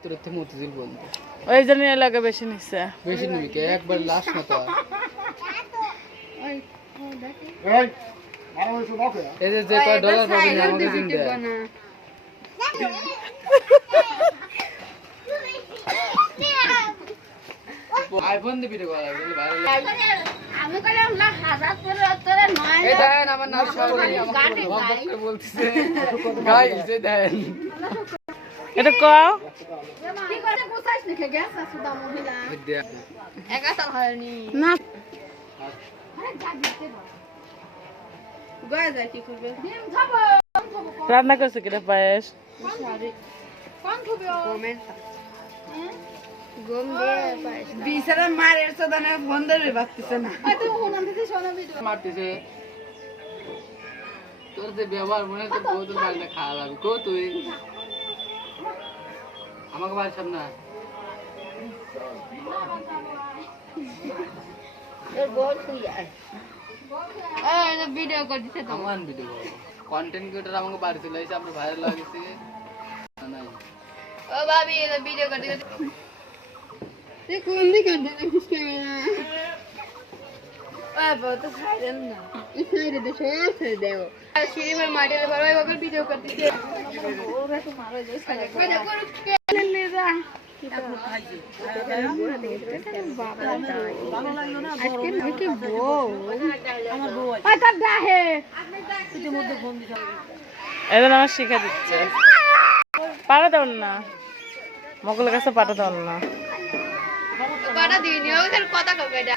উত্তরের থেকে মতিঝিল বলতে ওই জন্য এলাকা বেশি নিচ্ছে বেশি নিবি কে একবার লাস্ট না তো এই যে $1 পাবি না আমাকে দিন দে আইফোন দিবি রে বাবা আমি কইলাম না হাজার তোরে 9 এই দেন আমার নাম সবাই আমাকে বকবক বলতেছে গাইস এই দেন এটা কও কি করে বুঝাইছ নাকি গ্যাস সুদা মহিলা একা তো হয়নি না আরে যা দিতে দাও গয়া যায় কি করবে ডিম খাবো রান্না করছে কিরা পায়েস কোন খাবে কমেন্ট গম দে পায়েস বিছানা মারের সদানে ফোন ধরে বাঁচতেছে না তুই ফোন দিতে শোনা ভিডিও মারতেছে তোর যে ব্যবহার মনে তো বহুত বাড়িতে খাওয়া লাগবে কো তুই আমাকে বাড়ির সামনে তোর বল তুই আয় এই তো ভিডিও করতেছে তো আমার ভিডিও কন্টেন্ট ক্রিয়েটর আমাকে বাড়ি চলে এসে আমরা ভাইরাল লাগেছে নাই ও ভাবি এই ভিডিও করতে তুই কোন দিকে দেখিস ক্যামেরা ওই বহুত খাইলেন না এই সাইডে দে সব সাইডে দেও আর সিঁড়ির মাটিতে বড় ভাই ওকে ভিডিও করতেছে ওরা তো মারা যায় সাইডে কই করু কেন নে যা এদের আমার শিখা দিচ্ছে পাঠা দেন না মকলের কাছে পাঠা দেন না কথা দিইনি ওদের কথা কবে এটা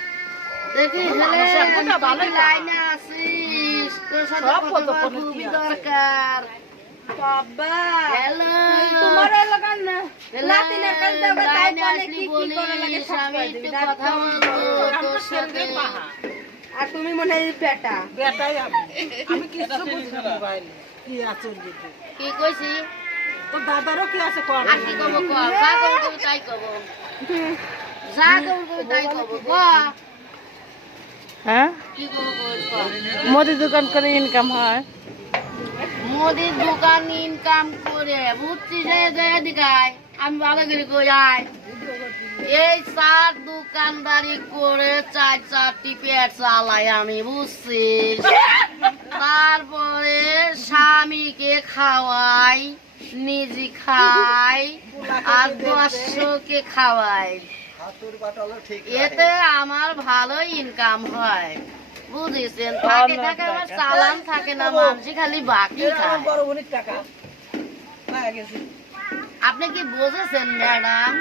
দেখি হেলে ভালো লাইনে আসিস তোর সাথে কথা খুবই দরকার বাবা হ্যালো তোমার লাগান না লাতিনের কাছে যাবে তাই বলে কি কি করে লাগে আমি একটু কথা বলবো তোর সাথে আর তুমি মনে হয় পেটা বেটাই আমি কিছু বুঝি না মোবাইল কি আছে কি কইছি তো দাদারও কি আছে কর আর কি কব কর যা করব তাই কব যা করব তাই কব গো হ্যাঁ কি কব কর মোদি দোকান করে ইনকাম হয় মোদির দোকান ইনকাম করে বুঝছি যে দিকায় আমি ভালো করে কই যাই এই চার দোকানদারি করে চারটি পেট চালাই আমি বুঝছি তারপরে স্বামীকে খাওয়াই নিজে খাই আর 500কে খাওয়াই এতে আমার ভালো ইনকাম হয় বুঝেছেন থাকে থাকে আমার চালান থাকে না মানুষ খালি বাকি খায় আপনি কি বুঝেছেন ম্যাডাম